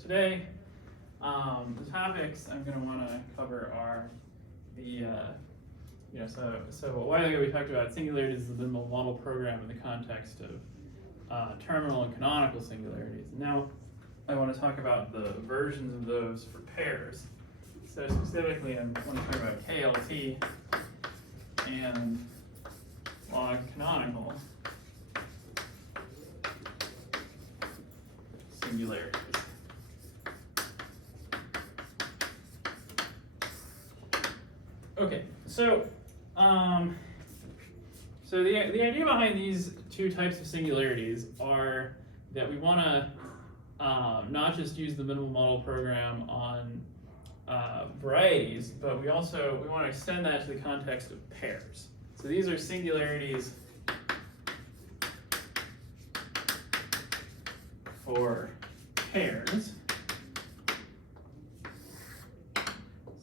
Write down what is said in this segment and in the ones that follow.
today, the topics I'm going to want to cover are the, so a while ago we talked about singularities as the minimal model program in the context of terminal and canonical singularities. Now I want to talk about the versions of those for pairs. So specifically I want to talk about KLT and log canonical singularities. Okay, so the idea behind these two types of singularities are that we want to not just use the minimal model program on varieties, but we want to extend that to the context of pairs. So these are singularities for pairs.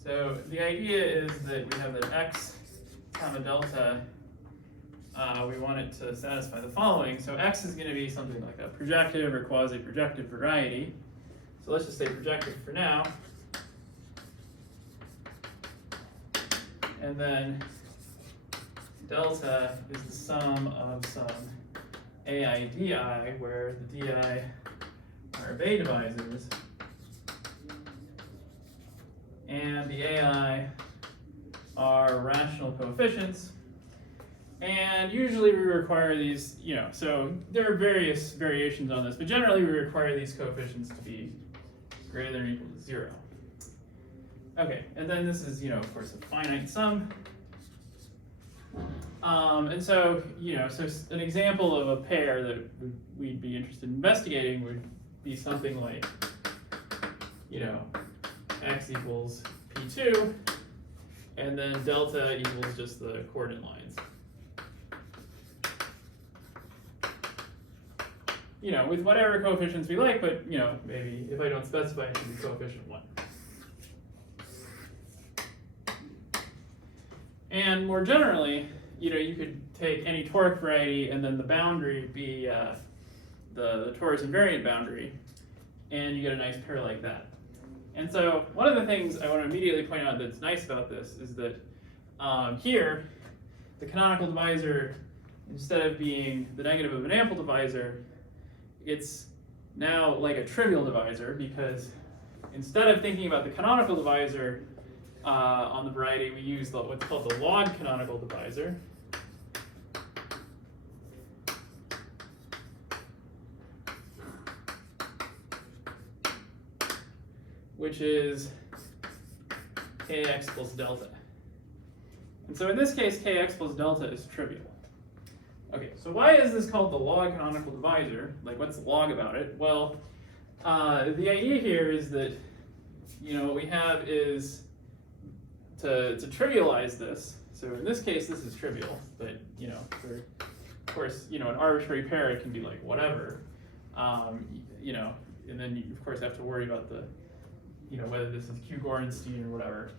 So the idea is that we have that x comma delta, we want it to satisfy the following. So x is going to be something like a projective or quasi-projective variety. So let's just say projective for now. And then delta is the sum of some ai di, where the di are Bay divisors, and the ai are rational coefficients. And usually we require these, so there are various variations on this, but generally we require these coefficients to be greater than or equal to 0. Okay, and then this is, of course, a finite sum. And so, so an example of a pair that we'd be interested in investigating would be something like, x equals p2, and then delta equals just the coordinate lines. With whatever coefficients we like, but, maybe if I don't specify, it should be coefficient 1. And more generally, you could take any toric variety and then the boundary be the torus invariant boundary, and you get a nice pair like that. And so one of the things I want to immediately point out that's nice about this is that here, the canonical divisor, instead of being the negative of an ample divisor, it's now like a trivial divisor, because instead of thinking about the canonical divisor on the variety, we use what's called the log canonical divisor. Which is kx plus delta. And so in this case, kx plus delta is trivial. Okay, so why is this called the log canonical divisor? Like, what's the log about it? Well, the idea here is that, what we have is to trivialize this. So in this case, this is trivial, but, for, of course, an arbitrary pair, it can be like whatever, and then you, of course, have to worry about the, whether this is Q-Gorenstein or whatever.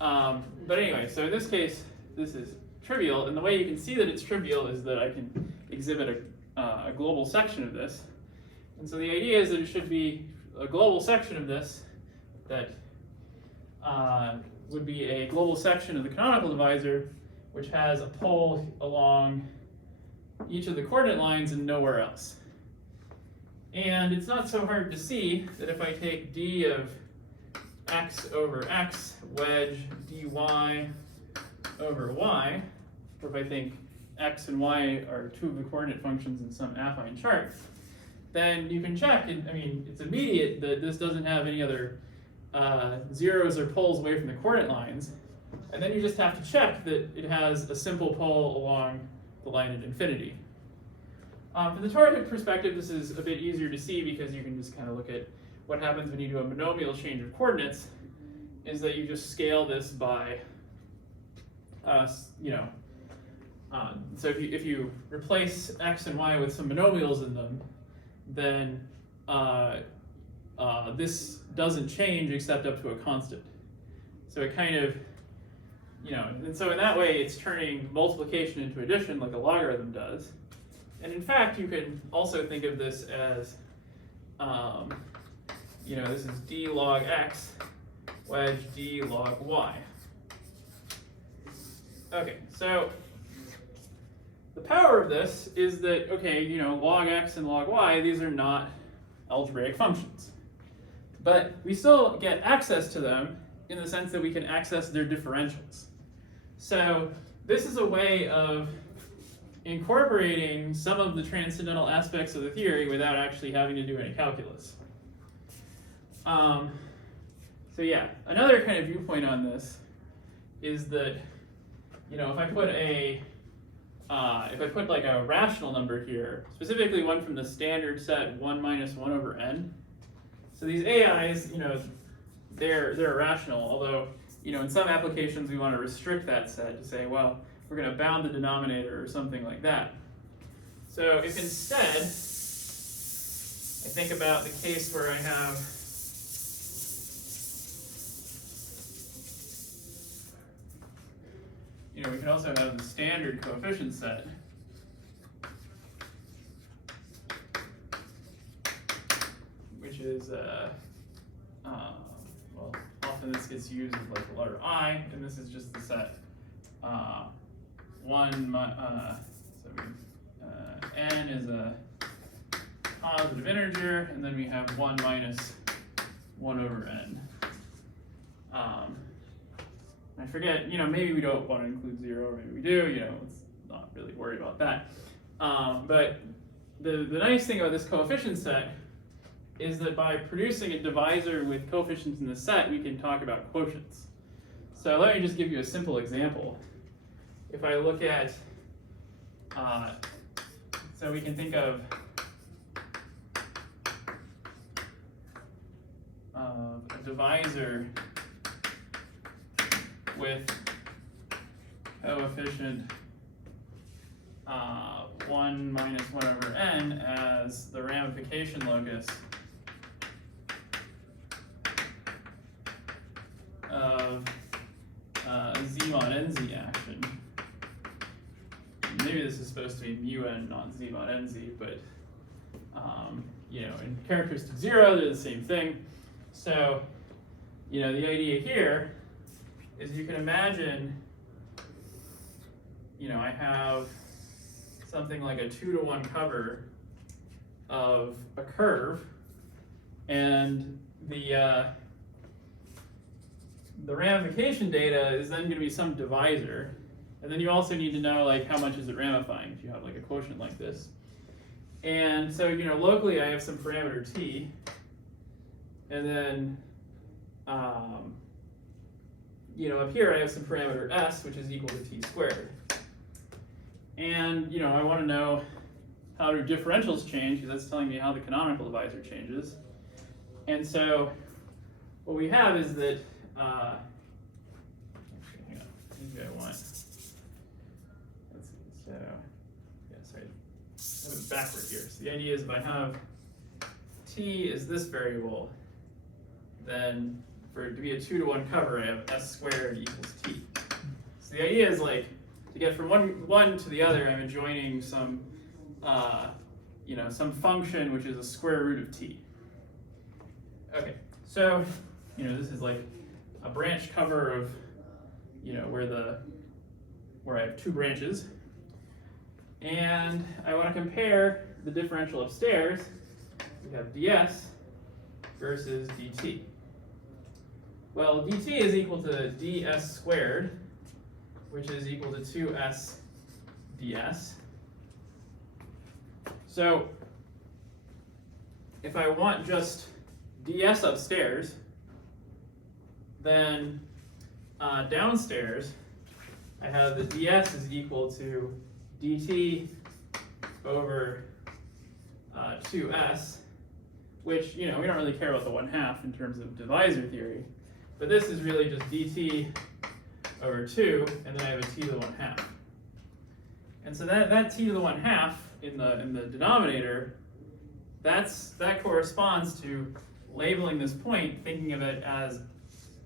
But anyway, so in this case, this is trivial, and the way you can see that it's trivial is that I can exhibit a global section of this. And so the idea is that it should be a global section of this that would be a global section of the canonical divisor, which has a pole along each of the coordinate lines and nowhere else. And it's not so hard to see that if I take d of x over x wedge dy over y, or if I think x and y are two of the coordinate functions in some affine chart, then you can check, it's immediate that this doesn't have any other zeros or poles away from the coordinate lines, and then you just have to check that it has a simple pole along the line at infinity. From the toric perspective, this is a bit easier to see because you can just kind of look at what happens when you do a monomial change of coordinates, is that you just scale this by, so if you replace x and y with some monomials in them, then this doesn't change except up to a constant. So it kind of, and so in that way it's turning multiplication into addition like a logarithm does. And in fact, you can also think of this as, this is d log x, wedge d log y. Okay, so the power of this is that, okay, log x and log y, these are not algebraic functions. But we still get access to them in the sense that we can access their differentials. So this is a way of incorporating some of the transcendental aspects of the theory without actually having to do any calculus. So yeah, another kind of viewpoint on this is that, if I put like a rational number here, specifically one from the standard set 1 minus 1 over n. So these AIs, they're irrational, although, in some applications we want to restrict that set to say, well, we're going to bound the denominator or something like that. So if instead I think about the case where I have we can also have the standard coefficient set. Which is, well, often this gets used as like the letter I, and this is just the set n is a positive integer, and then we have 1 minus 1 over n. I forget, maybe we don't want to include 0, or maybe we do, let's not really worry about that. But the nice thing about this coefficient set is that by producing a divisor with coefficients in the set, we can talk about quotients. So let me just give you a simple example. If I look at, so we can think of a divisor with coefficient 1 minus 1 over n as the ramification locus of z mod nz action. Maybe this is supposed to be mu n, not z mod nz, but in characteristic 0, they're the same thing. So, the idea here is you can imagine, I have something like a 2-to-1 cover of a curve, and the ramification data is then going to be some divisor, and then you also need to know like how much is it ramifying if you have like a quotient like this. And so locally I have some parameter t, and then up here I have some parameter s, which is equal to t squared. And I want to know how do differentials change, because that's telling me how the canonical divisor changes. And so what we have is that actually, hang on, maybe I want, let's see, so yeah, sorry, I have it backward here. So the idea is if I have t is this variable, then for it to be a 2-to-1 cover, I have s squared equals t. So the idea is like to get from one to the other, I'm adjoining some some function which is a square root of t. Okay, so this is like a branch cover of where I have 2 branches, and I want to compare the differential upstairs. We have ds versus dt. Well, dt is equal to ds squared, which is equal to 2s ds. So if I want just ds upstairs, then downstairs I have the ds is equal to dt over 2s, which we don't really care about the 1/2 in terms of divisor theory, but this is really just dt over 2, and then I have a t to the 1/2. And so that t to the 1/2 in the denominator, that corresponds to labeling this point, thinking of it as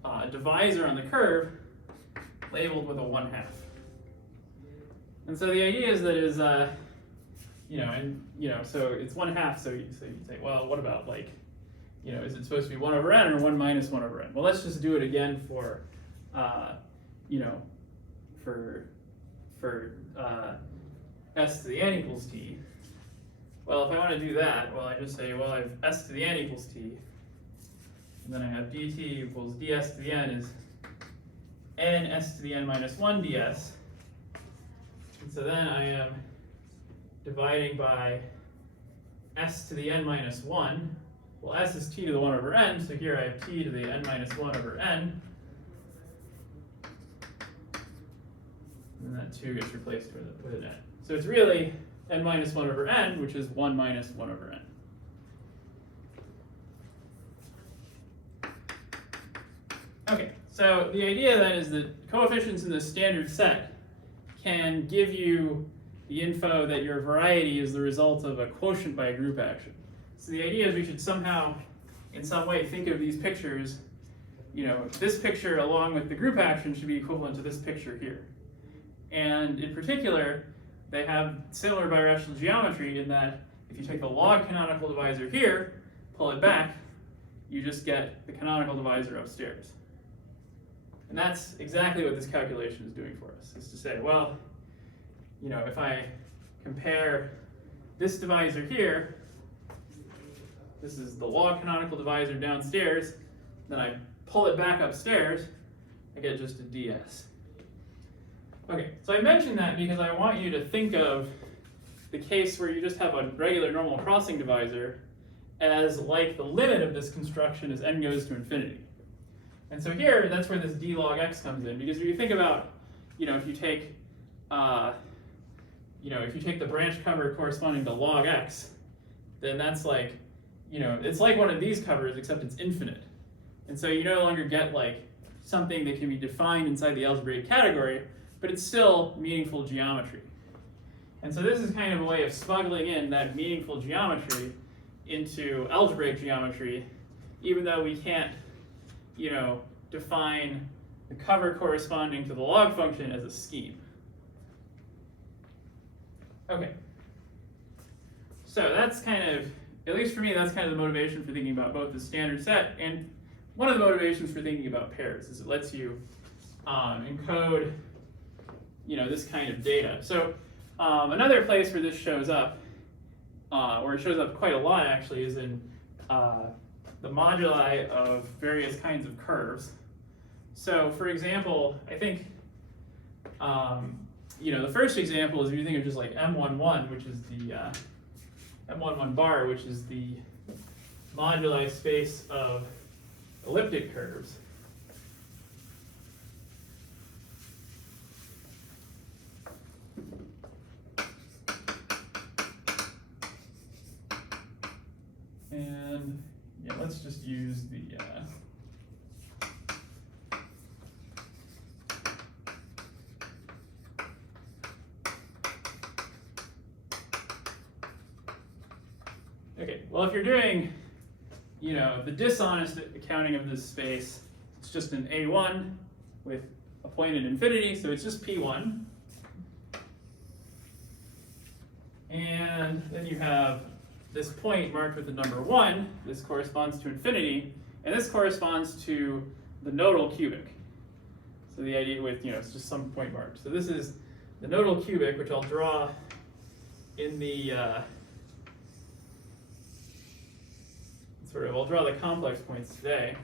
a divisor on the curve labeled with a 1/2. And so the idea is that is so it's 1/2. So you say, well, what about like is it supposed to be 1 over n or 1 minus 1 over n? Well, let's just do it again for, s to the n equals t. Well, if I want to do that, well, I just say, well, I have s to the n equals t, and then I have dt equals ds to the n is n s to the n minus 1 ds. And so then I am dividing by s to the n minus 1. Well, s is t to the 1 over n, so here I have t to the n minus 1 over n. And that 2 gets replaced with an n. So it's really n minus 1 over n, which is 1 minus 1 over n. Okay, so the idea then is that coefficients in the standard set can give you the info that your variety is the result of a quotient by a group action. So the idea is we should somehow, in some way, think of these pictures, this picture along with the group action should be equivalent to this picture here. And in particular, they have similar birational geometry in that if you take the log canonical divisor here, pull it back, you just get the canonical divisor upstairs. And that's exactly what this calculation is doing for us, is to say, well, if I compare this divisor here, this is the log canonical divisor downstairs, then I pull it back upstairs, I get just a ds. Okay, so I mentioned that because I want you to think of the case where you just have a regular normal crossing divisor as like the limit of this construction as n goes to infinity. And so here, that's where this d log x comes in, because if you think about, if you take the branch cover corresponding to log x, then that's like, it's like one of these covers, except it's infinite. And so you no longer get like something that can be defined inside the algebraic category, but it's still meaningful geometry. And so this is kind of a way of smuggling in that meaningful geometry into algebraic geometry, even though we can't, define the cover corresponding to the log function as a scheme. Okay. So that's kind of, at least for me, that's kind of the motivation for thinking about both the standard set, and one of the motivations for thinking about pairs is it lets you encode, this kind of data. So another place where this shows up, where it shows up quite a lot actually, is in the moduli of various kinds of curves. So for example, I think, the first example is if you think of just like M11, which is the M11 bar, which is the moduli space of elliptic curves. And let's just use the okay, well, if you're doing, the dishonest accounting of this space, it's just an A1 with a point at infinity, so it's just P1. And then you have this point marked with the number 1, this corresponds to infinity, and this corresponds to the nodal cubic. So the idea with, it's just some point marked. So this is the nodal cubic, which I'll draw in the, I'll draw the complex points today.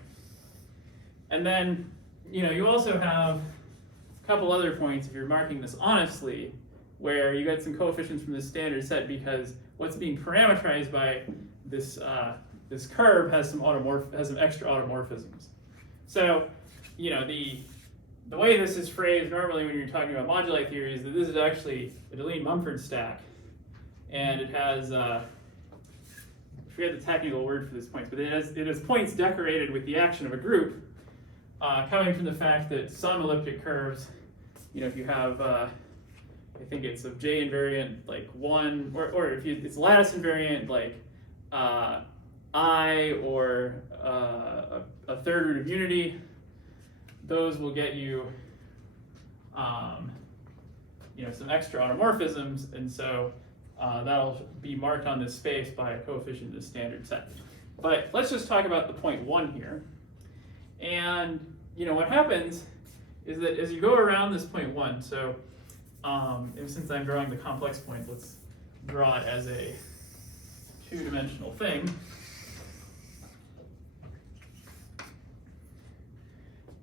And then, you also have a couple other points if you're marking this honestly, where you get some coefficients from the standard set because what's being parameterized by this this curve has some extra automorphisms. So, the way this is phrased normally when you're talking about moduli theory is that this is actually a Deligne-Mumford stack, and it has I forget the technical word for this point, but it has points decorated with the action of a group, coming from the fact that some elliptic curves, if you have I think it's of J invariant like 1, or if it's lattice invariant like I or a third root of unity, those will get you some extra automorphisms, and so that'll be marked on this space by a coefficient in the standard set. But let's just talk about the point 1 here. And what happens is that as you go around this point 1, so and since I'm drawing the complex point, let's draw it as a 2-dimensional thing.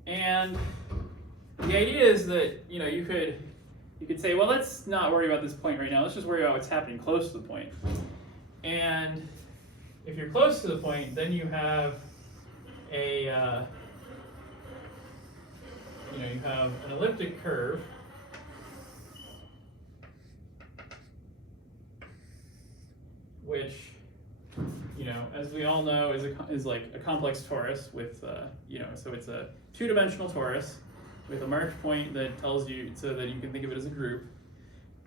And the idea is that you could say, well, let's not worry about this point right now. Let's just worry about what's happening close to the point. And if you're close to the point, then you have a you have an elliptic curve which as we all know is like a complex torus with so it's a 2-dimensional torus with a marked point that tells you so that you can think of it as a group.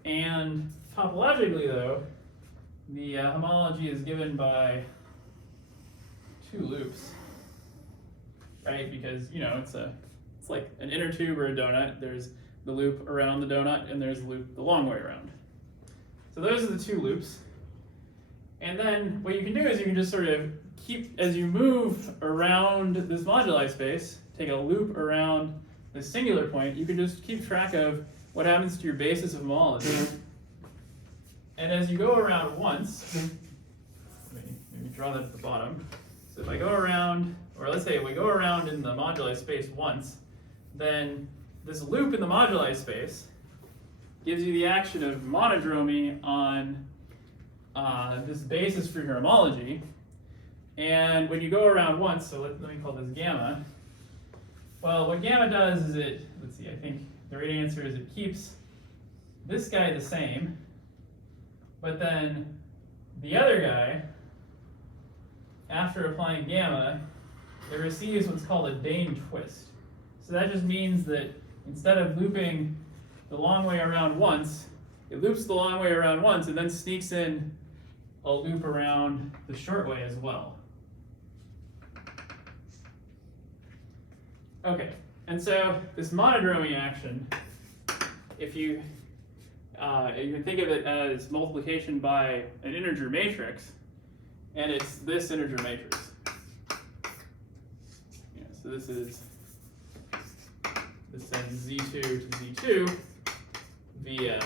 And topologically though, the homology is given by 2 loops, right? Because it's like an inner tube or a donut. There's the loop around the donut, and there's the loop the long way around. So those are the 2 loops. And then what you can do is you can just sort of keep, as you move around this moduli space, take a loop around this singular point, you can just keep track of what happens to your basis of homology. And as you go around once, let me maybe draw that at the bottom. So if I go around, or let's say we go around in the moduli space once, then this loop in the moduli space gives you the action of monodromy on this basis for your homology. And when you go around once, so let me call this gamma. Well, what gamma does is let's see, I think the right answer is it keeps this guy the same, but then the other guy, after applying gamma, it receives what's called a Dane twist. So that just means that instead of looping the long way around once, it loops the long way around once and then sneaks in a loop around the short way as well. Okay, and so this monodromy action, if you can think of it as multiplication by an integer matrix, and it's this integer matrix. So this is z2 to z2 via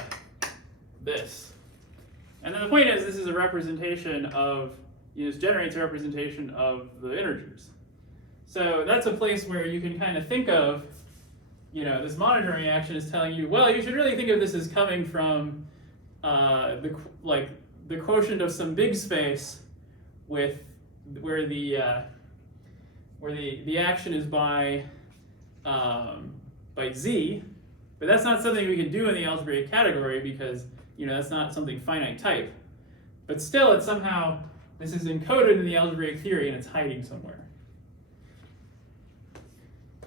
this. And then the point is, this is a representation of, this generates a representation of the integers. So that's a place where you can kind of think of, this monodromy action is telling you, well, you should really think of this as coming from the quotient of some big space with where the action is by z, but that's not something we can do in the algebraic category because that's not something finite type. But still, it's somehow this is encoded in the algebraic theory and it's hiding somewhere.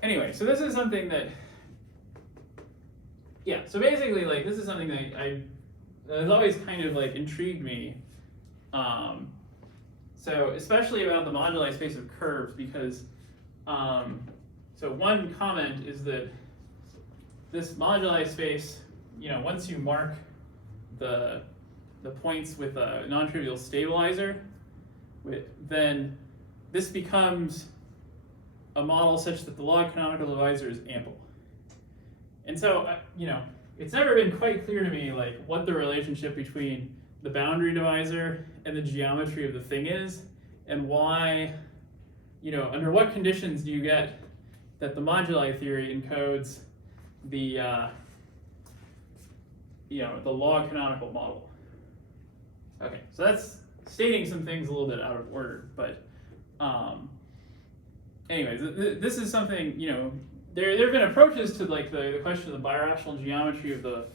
Anyway, so this is something that, so basically, this is something that has always kind of intrigued me. So especially about the moduli space of curves, because so one comment is that this moduli space, once you mark the points with a non-trivial stabilizer, then this becomes a model such that the log canonical divisor is ample. And so, it's never been quite clear to me what the relationship between the boundary divisor and the geometry of the thing is, and why, under what conditions do you get that the moduli theory encodes the the log canonical model. Okay, so that's stating some things a little bit out of order, but anyways, this is something, there have been approaches to the question of the birational geometry of the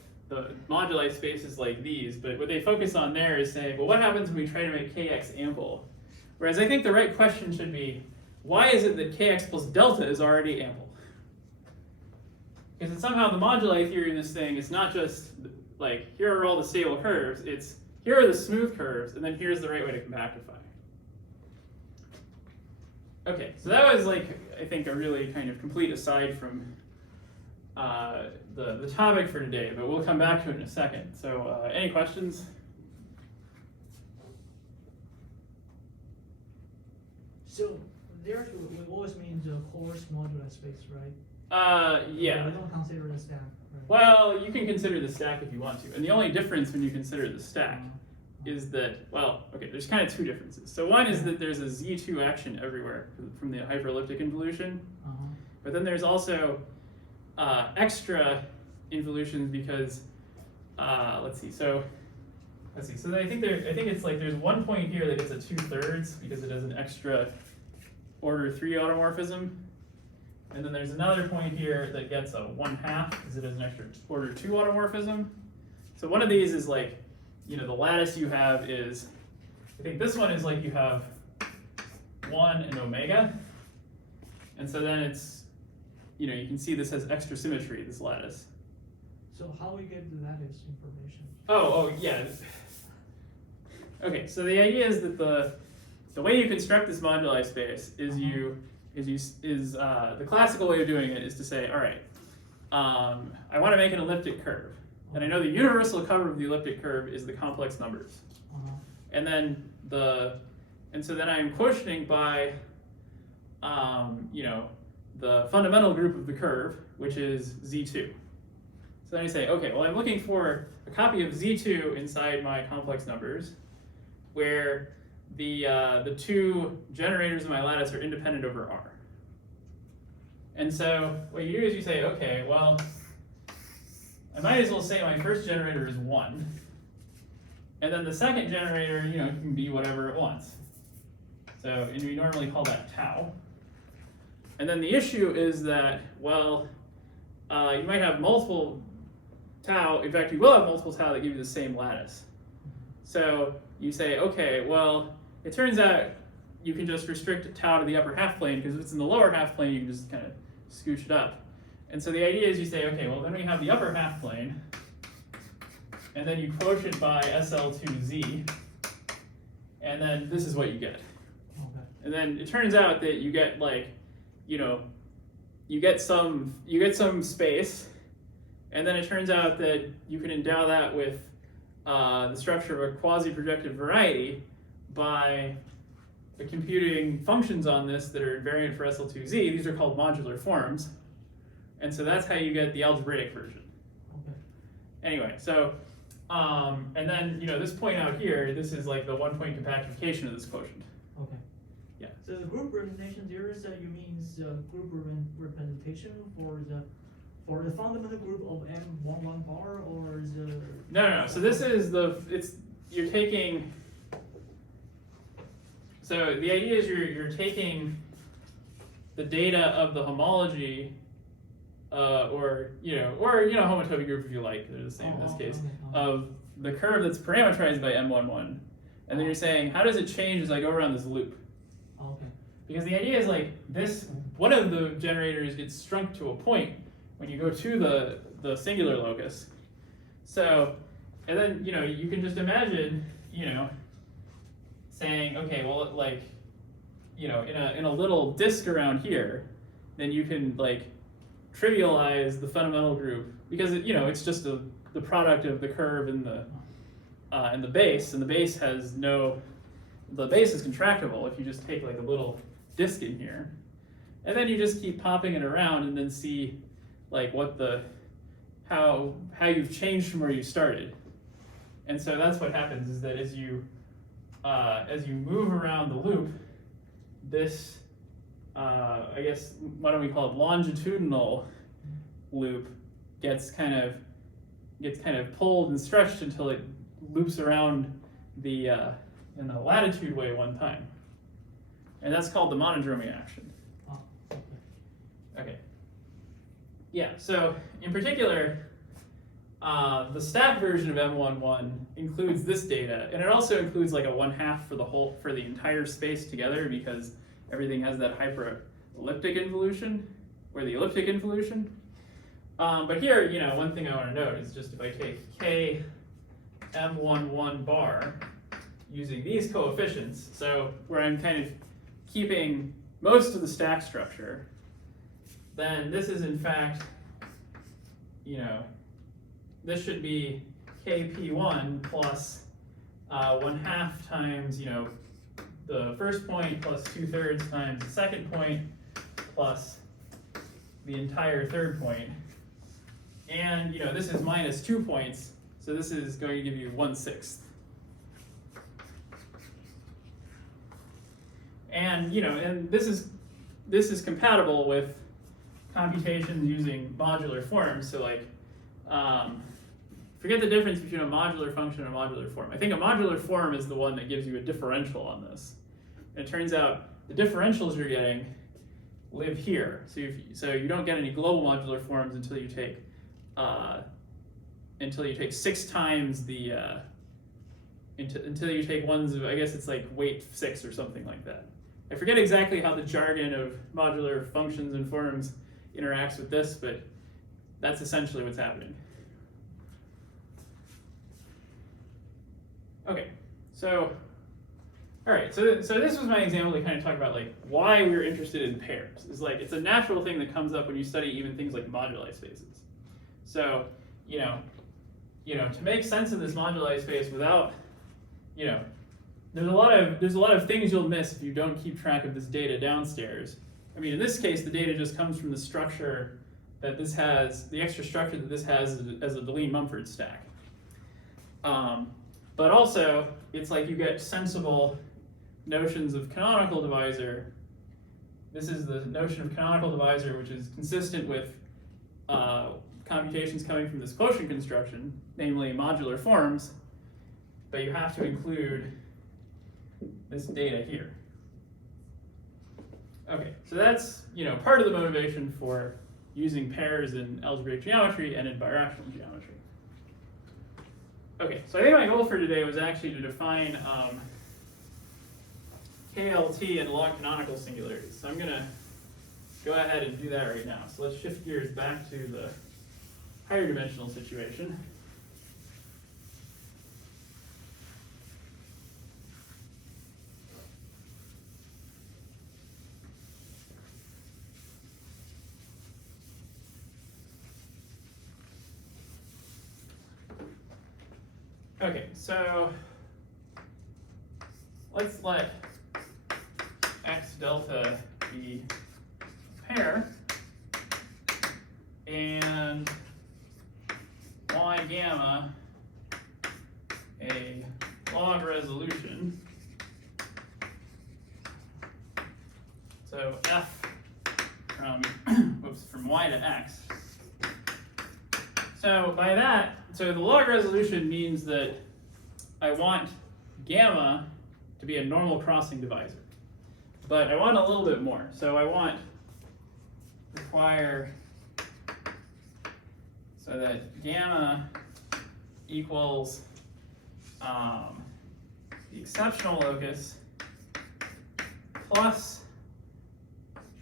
moduli spaces like these, but what they focus on there is saying, well, what happens when we try to make kx ample? Whereas I think the right question should be, why is it that kx plus delta is already ample? Because it's somehow the moduli theory in this thing is not just here are all the stable curves, it's here are the smooth curves, and then here's the right way to compactify. Okay, so that was I think a really kind of complete aside from the topic for today, but we'll come back to it in a second. So any questions? So there we always mean the coarse modular space, right? Yeah. We don't consider the stack, right? Well, you can consider the stack if you want to. And the only difference when you consider the stack is that, well, okay, there's kind of two differences. So one is that there's a Z2 action everywhere from the hyperelliptic involution. But then there's also extra involutions because, let's see. So I think it's like there's one point here that gets a 2/3 because it has an extra order 3 automorphism. And then there's another point here that gets a 1/2 because it has an extra order 2 automorphism. So one of these is like, the lattice you have is, I think this one is like you have 1 and omega. And so then it's, you can see this has extra symmetry, this lattice. So how we get the lattice information? Oh, yeah. Okay, so the idea is that the way you construct this moduli space is the classical way of doing it is to say, all right, I want to make an elliptic curve, and I know the universal cover of the elliptic curve is the complex numbers, and then so then I'm quotienting by, the fundamental group of the curve, which is Z2. So then I say, okay, well, I'm looking for a copy of Z2 inside my complex numbers, where the two generators of my lattice are independent over R. And so what you do is you say, okay, well, I might as well say my first generator is 1. And then the second generator, can be whatever it wants. So, and we normally call that tau. And then the issue is that, well, you might have multiple tau. In fact, you will have multiple tau that give you the same lattice. So you say, okay, well, it turns out you can just restrict tau to the upper half plane, because if it's in the lower half plane, you can just kind of scooch it up. And so the idea is you say, okay, well, then we have the upper half plane, and then you quotient by SL2Z, and then this is what you get. Okay. And then it turns out that you get like, you get some space, and then it turns out that you can endow that with the structure of a quasi-projective variety by computing functions on this that are invariant for SL2Z. These are called modular forms. And so that's how you get the algebraic version. Okay. Anyway, so, and then, this point out here, this is like the 1-point compactification of this quotient. Okay. Yeah. So the group representation there is you mean the group representation for the fundamental group of M11 bar, or the... No. So this is you're taking, so the idea is you're taking the data of the homology, or homotopy group if you like, they're the same in this case, of the curve that's parameterized by M11. And then you're saying, how does it change as I go around this loop? Okay. Because the idea is like this, one of the generators gets shrunk to a point when you go to the singular locus. So, and then, you can just imagine, saying, okay, well, like, in a little disk around here, then you can like trivialize the fundamental group, because it's just the product of the curve and the base, and the base has the base is contractible if you just take like a little disk in here, and then you just keep popping it around and then see like how you've changed from where you started. And so that's what happens, is that as you move around the loop, this I guess, why don't we call it longitudinal loop, gets kind of pulled and stretched until it loops around in the latitude way one time. And that's called the monodromy action. Oh, okay. Okay. Yeah, so in particular, the stat version of M11 includes this data, and it also includes like a 1/2 for the entire space together, because everything has that hyperelliptic involution, or the elliptic involution. But here, one thing I want to note is just if I take K M11 bar using these coefficients, so where I'm kind of keeping most of the stack structure, then this is in fact, this should be KP1 plus 1/2 times, the first point plus 2/3 times the second point plus the entire third point. And this is minus 2 points, so this is going to give you 1/6. And and this is compatible with computations using modular forms. So like, forget the difference between a modular function and a modular form. I think a modular form is the one that gives you a differential on this. And it turns out the differentials you're getting live here. So you don't get any global modular forms until you take 6 times the until you take ones of, I guess it's like weight 6 or something like that. I forget exactly how the jargon of modular functions and forms interacts with this, but that's essentially what's happening. Okay, so all right, so this was my example to kind of talk about like why we're interested in pairs. It's like it's a natural thing that comes up when you study even things like moduli spaces. So to make sense of this moduli space without there's a lot of things you'll miss if you don't keep track of this data downstairs. I mean, in this case, the data just comes from the structure that this has, the extra structure that this has as a Deligne-Mumford stack. But also, it's like you get sensible notions of canonical divisor. This is the notion of canonical divisor, which is consistent with computations coming from this quotient construction, namely modular forms, but you have to include this data here. Okay, so that's part of the motivation for using pairs in algebraic geometry and in birational geometry. Okay, so I think my goal for today was actually to define KLT and log canonical singularities. So I'm going to go ahead and do that right now. So let's shift gears back to the higher dimensional situation. Okay, so let's let x delta be a pair and y gamma a log resolution. So f from y to x. So by that, so the log resolution means that I want gamma to be a normal crossing divisor. But I want a little bit more. So I require so that gamma equals the exceptional locus plus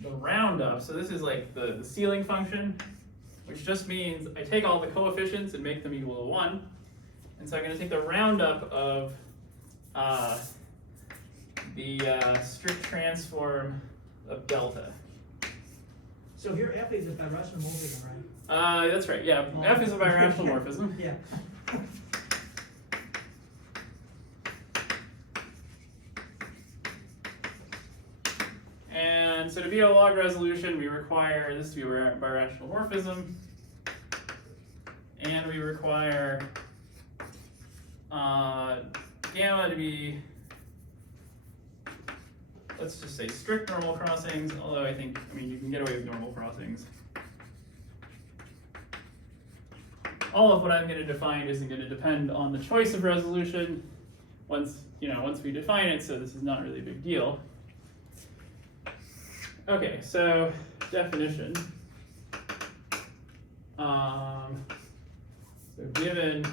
the roundup. So this is like the ceiling function, which just means I take all the coefficients and make them equal to 1. And so I'm going to take the roundup of the strict transform of delta. So here f is a birational morphism, right? That's right, yeah. F is a birational morphism. Yeah. And so to be a log resolution, we require this to be a birational morphism. And we require gamma to be, let's just say strict normal crossings, although I mean, you can get away with normal crossings. All of what I'm going to define isn't going to depend on the choice of resolution once we define it, so this is not really a big deal. Okay, so definition. So given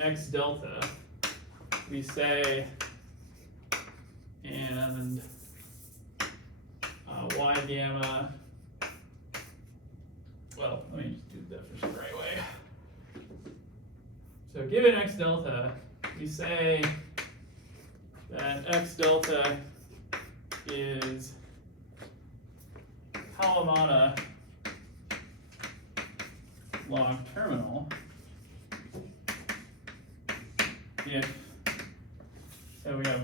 x delta, we say, and y gamma, well, let me just do the definition the right way. So given x delta, we say that x delta is Kalamata log terminal if, so we have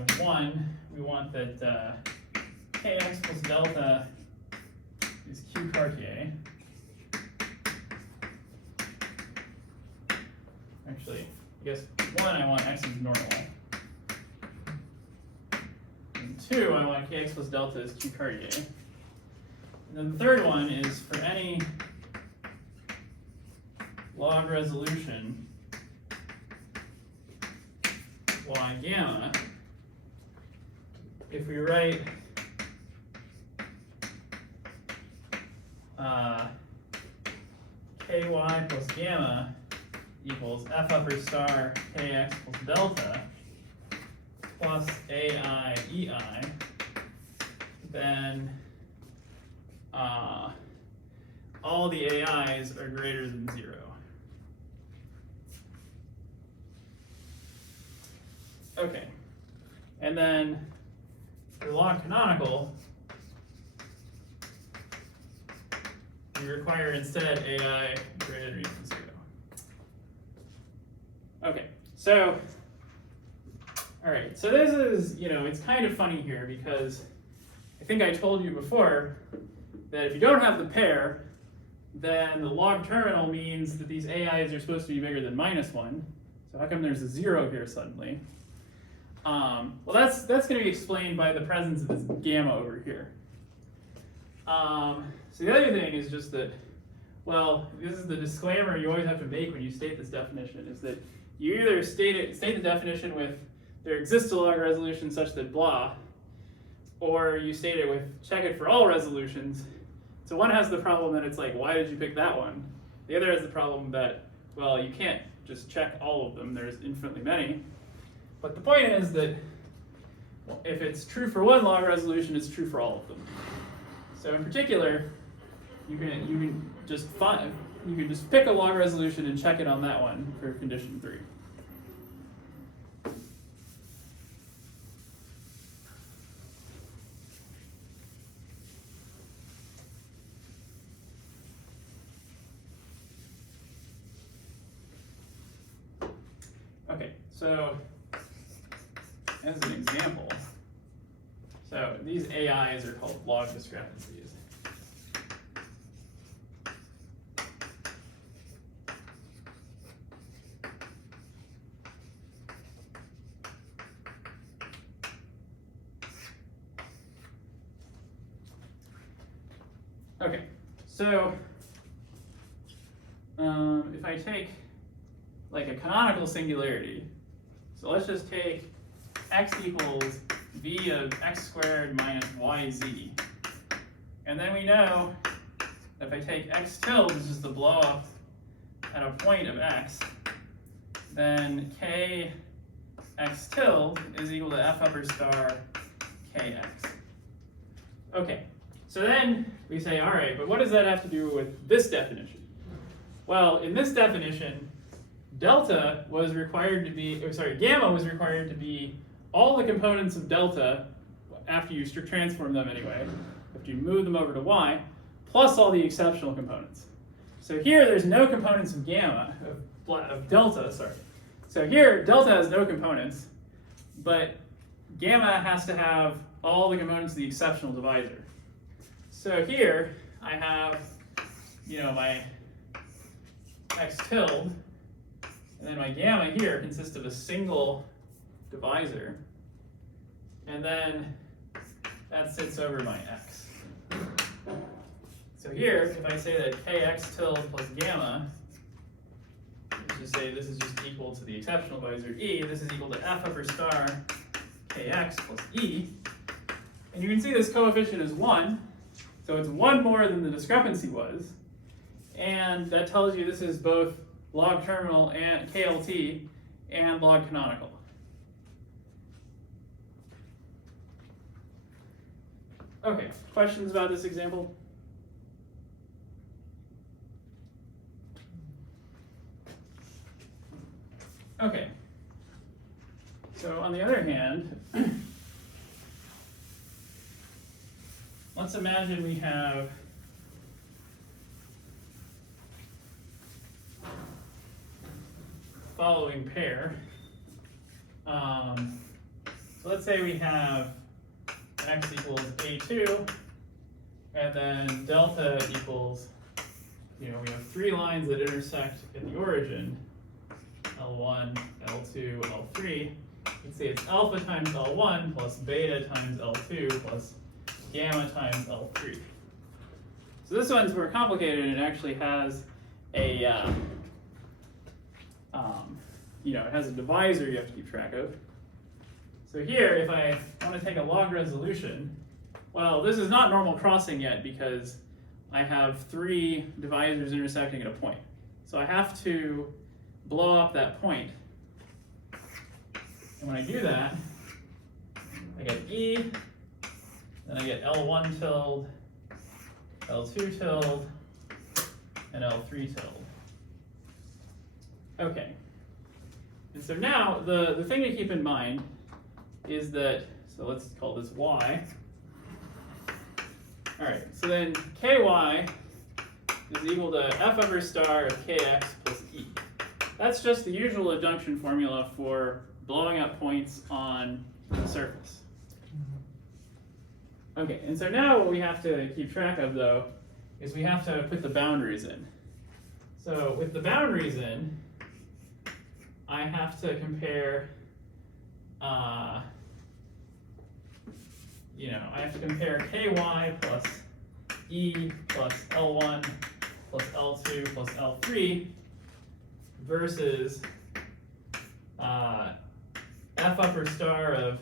want that kx plus delta is q Cartier. Actually, I guess 1, I want x is normal. And 2, I want kx plus delta is q Cartier. And then the third one is for any log resolution y gamma, if we write ky plus gamma equals f upper star kx plus delta plus ai ei, then all the ai's are greater than 0. Okay, and then for log canonical, we require instead ai greater than or equal to 0. Okay, so, all right, so this is, it's kind of funny here because I think I told you before that if you don't have the pair, then the log terminal means that these ai's are supposed to be bigger than -1. So how come there's a 0 here suddenly? Well, that's going to be explained by the presence of this gamma over here. So the other thing is just that, well, this is the disclaimer you always have to make when you state this definition, is that you either state the definition with there exists a log resolution such that blah, or you state it with check it for all resolutions. So one has the problem that it's like, why did you pick that one? The other has the problem that, well, you can't just check all of them. There's infinitely many. But the point is that if it's true for one log resolution, it's true for all of them. So in particular, you can just pick a log resolution and check it on that one for condition 3. Okay, so as an example, so these AIs are called log discrepancies. Okay, so if I take like a canonical singularity, so let's just take x equals v of x squared minus yz. And then we know that if I take x tilde, which is the blow up at a point of x, then k x tilde is equal to f upper star kx. Okay, so then we say, all right, but what does that have to do with this definition? Well, in this definition, delta was required to be, gamma was required to be all the components of delta after you transform them anyway, after you move them over to y, plus all the exceptional components. So here there's no components of gamma, of delta, sorry. So here delta has no components, but gamma has to have all the components of the exceptional divisor. So here I have, my x tilde, and then my gamma here consists of a single divisor, and then that sits over my x. So here, if I say that kx tilde plus gamma, let's just say this is just equal to the exceptional divisor e, this is equal to f upper star kx plus e, and you can see this coefficient is 1, so it's 1 more than the discrepancy was, and that tells you this is both log terminal and KLT and log canonical. Okay, questions about this example? Okay, so on the other hand, let's imagine we have following pair. So let's say we have x equals a2, and then delta equals, we have three lines that intersect at the origin, L1, L2, L3. You can see it's alpha times L1 plus beta times L2 plus gamma times L3. So this one's more complicated, and it actually has a, it has a divisor you have to keep track of. So here, if I want to take a log resolution, well, this is not normal crossing yet because I have three divisors intersecting at a point. So I have to blow up that point. And when I do that, I get E, then I get L1 tilde, L2 tilde, and L3 tilde. Okay. And so now, the thing to keep in mind is that, so let's call this Y. All right, so then ky is equal to f upper star of kx plus e. That's just the usual adjunction formula for blowing up points on the surface. Okay, and so now what we have to keep track of, though, is we have to put the boundaries in. So with the boundaries in, I have to compare, I have to compare ky plus e plus L1 plus L2 plus L3 versus f upper star of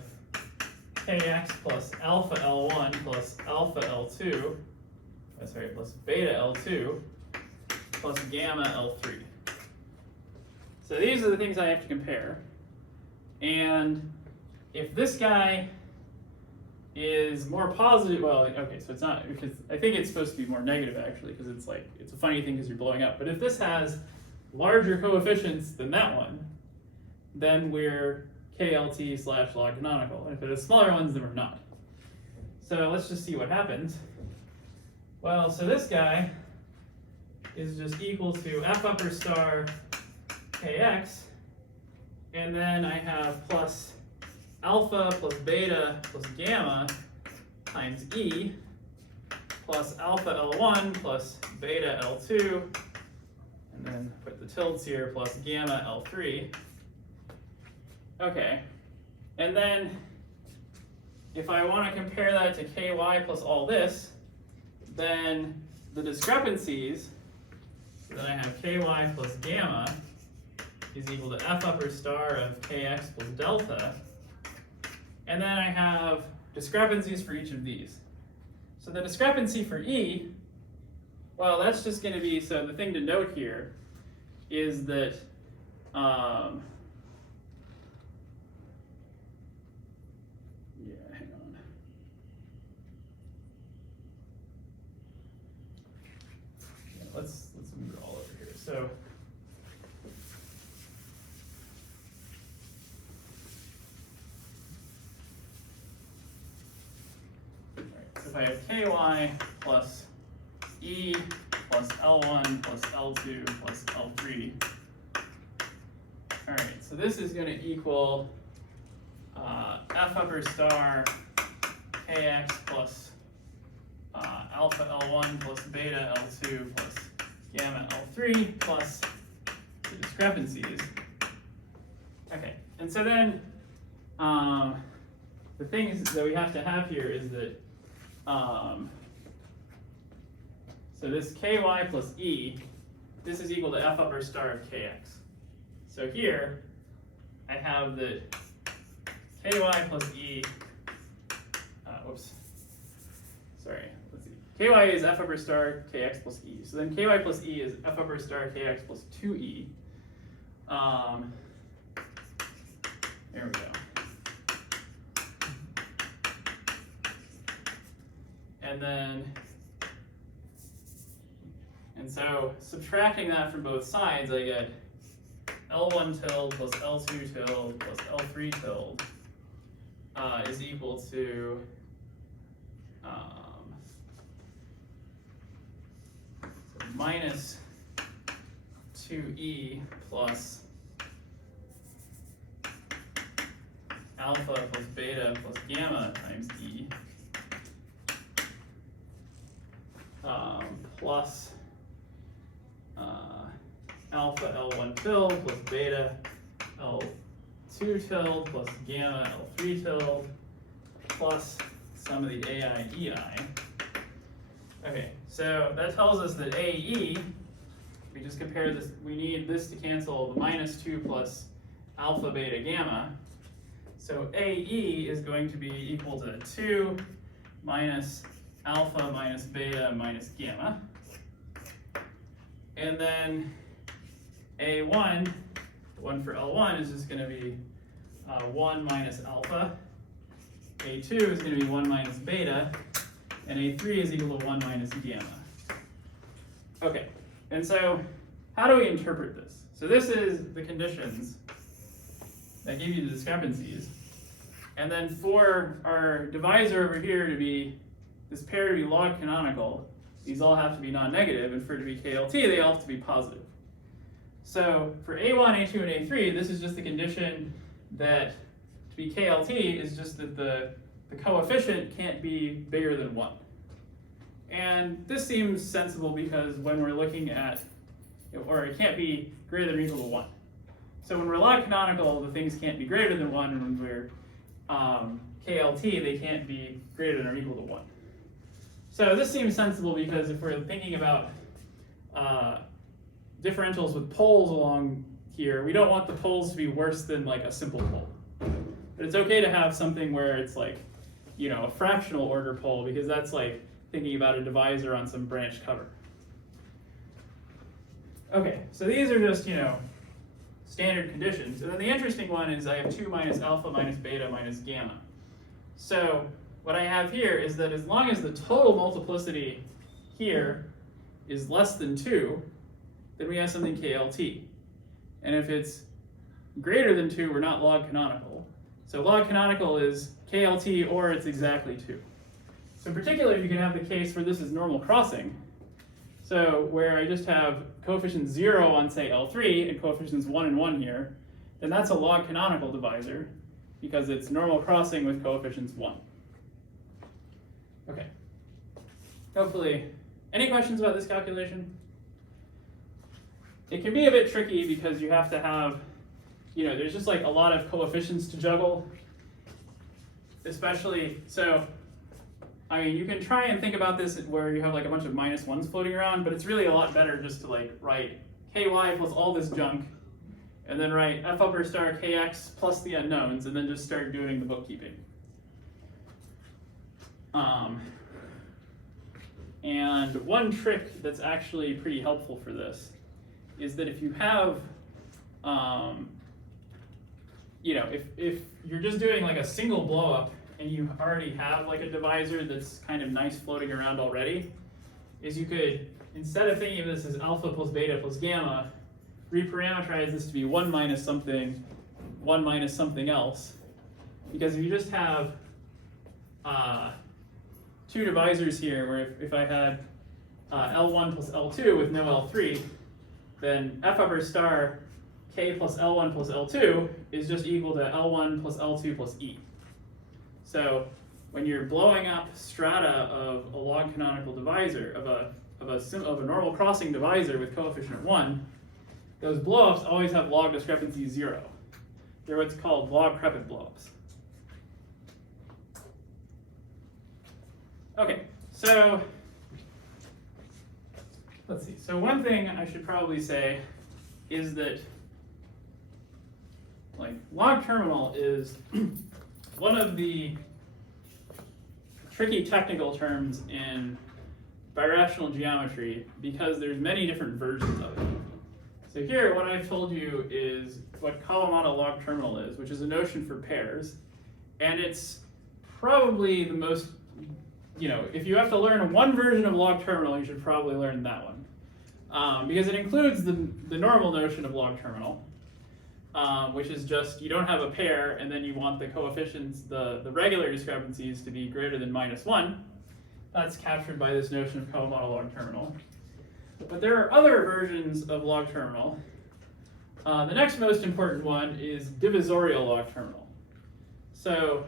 kx plus alpha L1 plus alpha L2, plus beta L2 plus gamma L3. So these are the things I have to compare. And if this guy is more positive, well, okay, so it's not, because I think it's supposed to be more negative actually, because it's a funny thing because you're blowing up. But if this has larger coefficients than that one, then we're KLT / log canonical. And if it has smaller ones, then we're not. So let's just see what happens. Well, so this guy is just equal to f upper star kx, and then I have plus alpha plus beta plus gamma times e plus alpha L1 plus beta L2, and then put the tildes here, plus gamma L3. Okay, and then if I want to compare that to ky plus all this, then the discrepancies, so then I have ky plus gamma is equal to f upper star of kx plus delta, and then I have discrepancies for each of these. So the discrepancy for E, well, that's just going to be, so the thing to note here is that hang on. Yeah, let's move it all over here. So if I have ky plus e plus L1 plus L2 plus L3, all right, so this is going to equal f upper star kx plus alpha L1 plus beta L2 plus gamma L3 plus the discrepancies. Okay, and so then the things that we have to have here is that so this ky plus e, this is equal to f upper star of kx. So here I have that ky plus e, let's see. Ky is f upper star kx plus e. So then ky plus e is f upper star kx plus 2e. There we go. And so subtracting that from both sides, I get L1 tilde plus L2 tilde plus L3 tilde is equal to minus 2e plus alpha plus beta plus gamma times e. plus alpha L1 tilde plus beta L2 tilde plus gamma L3 tilde plus some of the AI EI. Okay, so that tells us that AE, we just compare this, we need this to cancel the minus 2 plus alpha beta gamma. So AE is going to be equal to 2 minus alpha minus beta minus gamma. And then A1, the one for L1 is just going to be 1 minus alpha. A2 is going to be 1 minus beta. And A3 is equal to 1 minus gamma. Okay, and so how do we interpret this? So this is the conditions that give you the discrepancies. And then for our divisor over here to be, this pair to be log canonical, these all have to be non-negative, and for it to be KLT, they all have to be positive. So for A1, A2, and A3, this is just the condition that to be KLT is just that the coefficient can't be bigger than 1. And this seems sensible because when we're looking at, or it can't be greater than or equal to 1. So when we're log canonical, the things can't be greater than 1, and when we're KLT, they can't be greater than or equal to 1. So this seems sensible because if we're thinking about differentials with poles along here, we don't want the poles to be worse than like a simple pole. But it's okay to have something where it's like, you know, a fractional order pole, because that's like thinking about a divisor on some branch cover. Okay, so these are just, you know, standard conditions. And then the interesting one is I have 2 minus alpha minus beta minus gamma. So what I have here is that as long as the total multiplicity here is less than 2, then we have something KLT. And if it's greater than 2, we're not log canonical. So log canonical is KLT or it's exactly 2. So in particular, you can have the case where this is normal crossing. So where I just have coefficients 0 on, say, L3 and coefficients 1 and 1 here, then that's a log canonical divisor because it's normal crossing with coefficients 1. Okay. Hopefully, any questions about this calculation? It can be a bit tricky because you have to have, you know, there's just like a lot of coefficients to juggle. Especially, so, I mean, you can try and think about this where you have like a bunch of minus 1s floating around, but it's really a lot better just to like write ky plus all this junk, and then write f upper star kx plus the unknowns, and then just start doing the bookkeeping. And one trick that's actually pretty helpful for this is that if you have, you know, if you're just doing like a single blow up and you already have like a divisor that's kind of nice floating around already, is you could, instead of thinking of this as alpha plus beta plus gamma, reparameterize this to be 1 minus something, 1 minus something else. Because if you just have two divisors here, where if I had L1 plus L2 with no L3, then f upper star k plus L1 plus L2 is just equal to L1 plus L2 plus E. So when you're blowing up strata of a log canonical divisor, of a normal crossing divisor with coefficient 1, those blowups always have log discrepancy 0. They're what's called log crepit blowups. Okay, so let's see. So one thing I should probably say is that like log terminal is one of the tricky technical terms in birational geometry because there's many different versions of it. So here, what I've told you is what Kalamata log terminal is, which is a notion for pairs, and it's probably the most, you know, if you have to learn one version of log terminal, you should probably learn that one, because it includes the normal notion of log terminal, which is just you don't have a pair and then you want the coefficients, the regular discrepancies to be greater than -1. That's captured by this notion of Kalamata log terminal. But there are other versions of log terminal. The next most important one is divisorial log terminal. So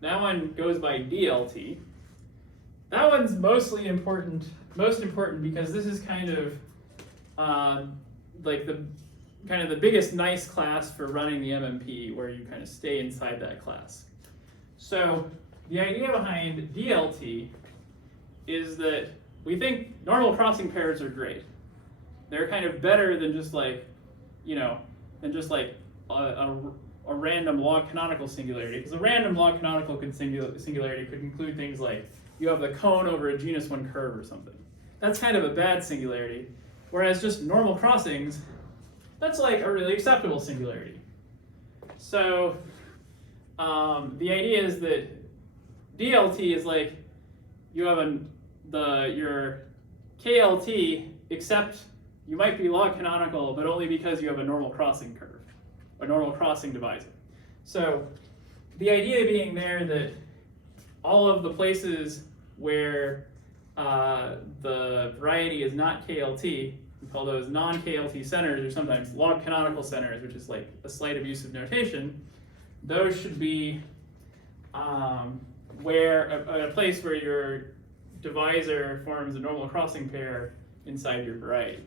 that one goes by DLT. That one's most important because this is kind of like the biggest nice class for running the MMP, where you kind of stay inside that class. So the idea behind DLT is that we think normal crossing pairs are great. They're kind of better than just like, a random log canonical singularity, because a random log canonical singularity could include things like you have the cone over a genus 1 curve or something. That's kind of a bad singularity, whereas just normal crossings, that's like a really acceptable singularity. So the idea is that DLT is like you have your KLT, except you might be log canonical, but only because you have a normal crossing curve, a normal crossing divisor. So the idea being there that all of the places where the variety is not KLT, we call those non-KLT centers, or sometimes log canonical centers, which is like a slight abuse of notation. Those should be a place where your divisor forms a normal crossing pair inside your variety.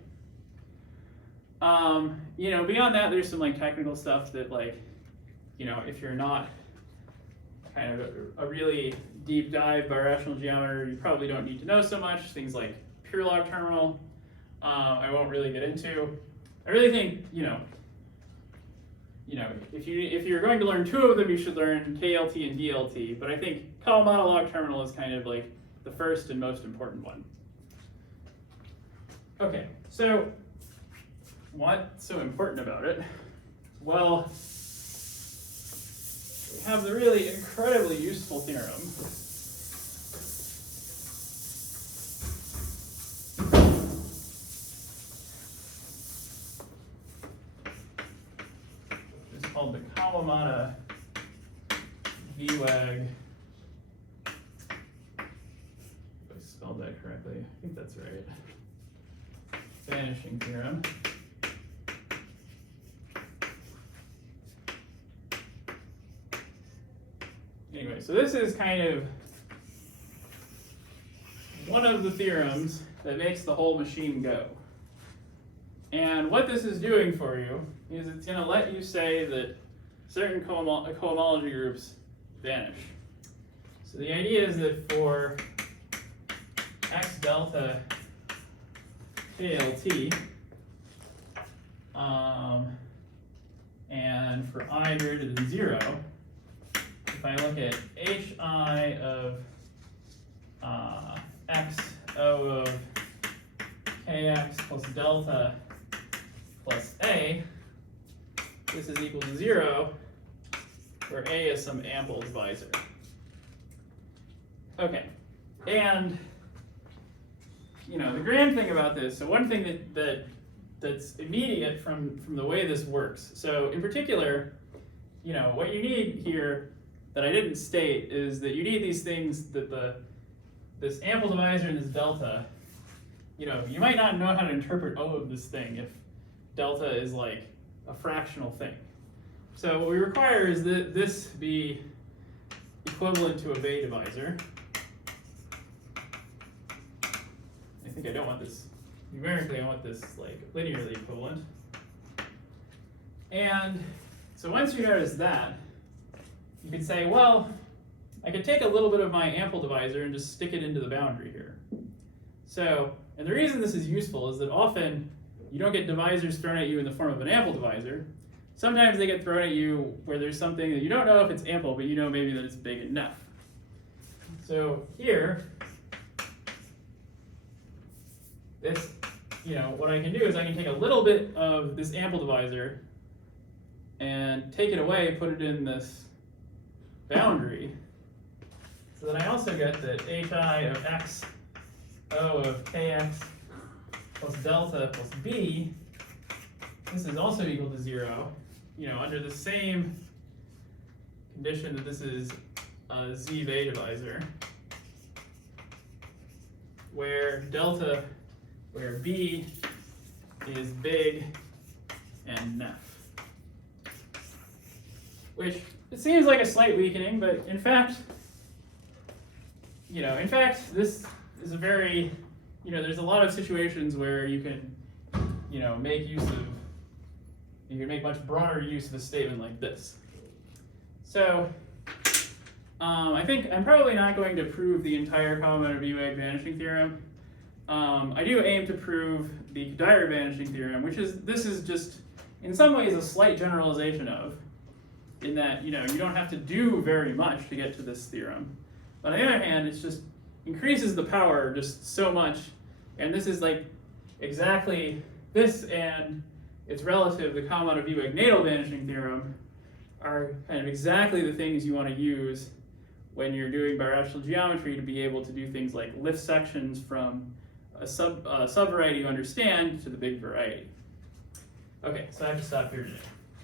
Beyond that, there's some like technical stuff that if you're not kind of a really deep dive birational geometry, you probably don't need to know so much. Things like pure log terminal, I won't really get into. I really think, if you're going to learn two of them, you should learn KLT and DLT, but I think Kalamata log terminal is kind of like the first and most important one. Okay, so what's so important about it? Well, we have the really incredibly useful theorem. It's called the Kalamata VWAG. If I spelled that correctly, I think that's right. Vanishing theorem. Anyway, so this is kind of one of the theorems that makes the whole machine go. And what this is doing for you is it's going to let you say that certain cohomology groups vanish. So the idea is that for x delta KLT, and for I greater than 0, if I look at hi of xo of kx plus delta plus a, this is equal to 0, where a is some ample divisor. Okay, and the grand thing about this, so one thing that's immediate from the way this works. So in particular, what you need here that I didn't state is that you need these things that this ample divisor and this delta, you might not know how to interpret O of this thing if delta is like a fractional thing. So what we require is that this be equivalent to a Bay divisor. I think I don't want this numerically, I want this like linearly equivalent. And so once you notice that, you could say, well, I could take a little bit of my ample divisor and just stick it into the boundary here. So, and the reason this is useful is that often you don't get divisors thrown at you in the form of an ample divisor. Sometimes they get thrown at you where there's something that you don't know if it's ample, but you know maybe that it's big enough. So here, this, what I can do is I can take a little bit of this ample divisor and take it away, put it in this boundary, so that I also get that hi of x O of kx plus delta plus b, this is also equal to 0, under the same condition that this is a z-Bay divisor, where b is big and nef. Which, it seems like a slight weakening, but in fact, this is a very, there's a lot of situations where you can, make use of, you can make much broader use of a statement like this. So, I think I'm probably not going to prove the entire complement of U-egg vanishing theorem. I do aim to prove the Dyer vanishing theorem, this is just, in some ways, a slight generalization of, in that, you don't have to do very much to get to this theorem. But on the other hand, it's just increases the power just so much, and this is like exactly this and its relative, the complement of U-egg natal vanishing theorem, are kind of exactly the things you want to use when you're doing birational geometry to be able to do things like lift sections from a subvariety you understand to the big variety. Okay, so I have to stop here today.